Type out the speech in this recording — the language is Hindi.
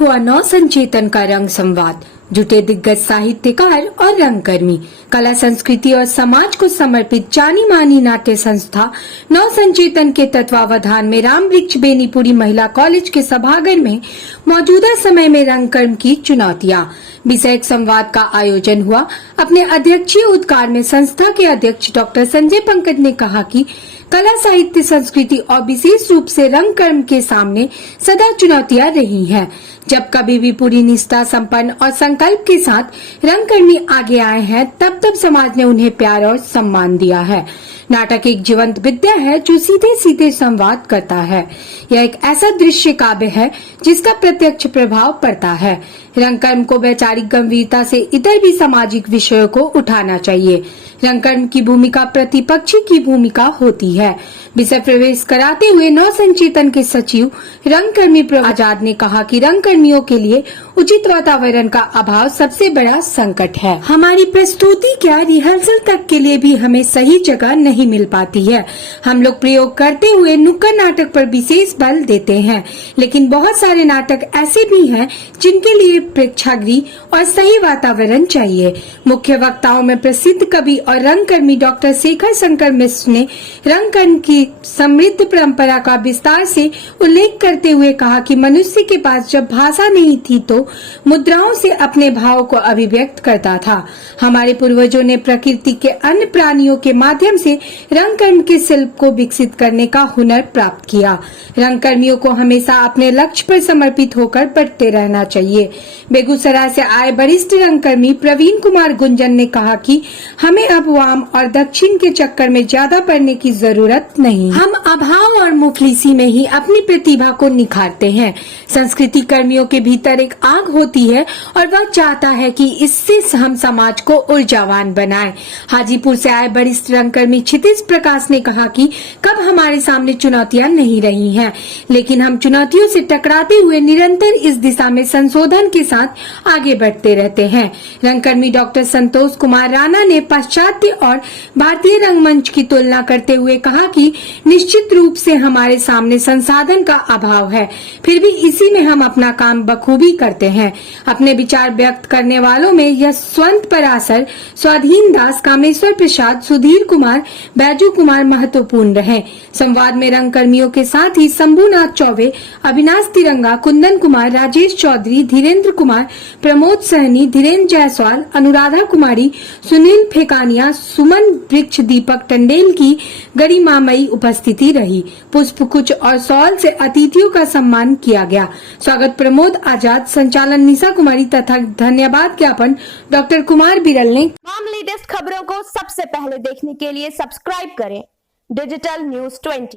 हुआ नव संचेतन का रंग संवाद। जुटे दिग्गज साहित्यकार और रंगकर्मी। कला संस्कृति और समाज को समर्पित जानी मानी नाट्य संस्था नव संचेतन के तत्वावधान में राम वृक्ष बेनीपुरी महिला कॉलेज के सभागार में मौजूदा समय में रंगकर्म की चुनौतियां विषयक संवाद का आयोजन हुआ। अपने अध्यक्षीय उद्गार में संस्था के अध्यक्ष डॉक्टर संजय पंकज ने कहा कि कला साहित्य संस्कृति और विशेष रूप से रंगकर्म के सामने सदा चुनौतियां रही हैं। जब कभी भी पूरी निष्ठा संपन्न और संकल्प के साथ रंगकर्मी आगे आए हैं, तब तब समाज ने उन्हें प्यार और सम्मान दिया है। नाटक एक जीवंत विद्या है जो सीधे सीधे संवाद करता है। यह एक ऐसा दृश्य काव्य है जिसका प्रत्यक्ष प्रभाव पड़ता है। रंगकर्म को वैचारिक गंभीरता से इतर भी सामाजिक विषयों को उठाना चाहिए। रंगकर्म की भूमिका प्रतिपक्षी की भूमिका होती है। विषय प्रवेश कराते हुए नव संचेतन के सचिव रंगकर्मी प्रभु आजाद ने कहा कि रंगकर्मियों के लिए उचित वातावरण का अभाव सबसे बड़ा संकट है। हमारी प्रस्तुति क्या रिहर्सल तक के लिए भी हमें सही जगह नहीं मिल पाती है। हम लोग प्रयोग करते हुए नुक्कड़ नाटक पर विशेष बल देते हैं, लेकिन बहुत सारे नाटक ऐसे भी हैं जिनके लिए प्रेक्षागृह और सही वातावरण चाहिए। मुख्य वक्ताओं में प्रसिद्ध कवि और रंगकर्मी डॉक्टर शेखर शंकर मिश्र ने रंगकर्म की समृद्ध परंपरा का विस्तार से उल्लेख करते हुए कहा कि मनुष्य के पास जब भाषा नहीं थी तो मुद्राओं से अपने भाव को अभिव्यक्त करता था। हमारे पूर्वजों ने प्रकृति के अन्य प्राणियों के माध्यम से रंगकर्म के शिल्प को विकसित करने का हुनर प्राप्त किया। रंगकर्मियों को हमेशा अपने लक्ष्य पर समर्पित होकर बढ़ते रहना चाहिए। बेगूसराय से आए वरिष्ठ रंगकर्मी प्रवीण कुमार गुंजन ने कहा कि हमें अब वाम और दक्षिण के चक्कर में ज्यादा पड़ने की जरूरत नहीं। हम अभाव और मुफलिसी में ही अपनी प्रतिभा को निखारते हैं। संस्कृति कर्मियों के भीतर एक आग होती है और वह चाहता है कि इससे हम समाज को ऊर्जावान बनाएं। हाजीपुर से आए वरिष्ठ रंगकर्मी क्षितिज प्रकाश ने कहा कि कब हमारे सामने चुनौतियां नहीं रही हैं, लेकिन हम चुनौतियों से टकराते हुए निरंतर इस दिशा में संशोधन के साथ आगे बढ़ते रहते हैं। रंगकर्मी डॉक्टर संतोष कुमार राणा ने पाश्चात्य और भारतीय रंगमंच की तुलना करते हुए कहा कि निश्चित रूप से हमारे सामने संसाधन का अभाव है, फिर भी इसी में हम अपना काम बखूबी करते हैं। अपने विचार व्यक्त करने वालों में यशवंत पराशर, स्वाधीन दास, कामेश्वर प्रसाद, सुधीर कुमार, बैजू कुमार महत्वपूर्ण रहे। संवाद में रंगकर्मियों के साथ ही शंभुनाथ चौबे, अविनाश तिरंगा, कुंदन कुमार, राजेश चौधरी, धीरेन्द्र कुमार, प्रमोद सहनी, धीरेन्द्र जायसवाल, अनुराधा कुमारी, सुनील फेकानिया, सुमन वृक्ष, दीपक टंडेल की गरिमामयी उपस्थिति रही। पुष्प कुछ और सॉल से अतिथियों का सम्मान किया गया। स्वागत प्रमोद आजाद, संचालन निशा कुमारी तथा धन्यवाद ज्ञापन डॉक्टर कुमार बिरल ने। तमाम लेटेस्ट खबरों को सबसे पहले देखने के लिए सब्सक्राइब करें डिजिटल न्यूज 20।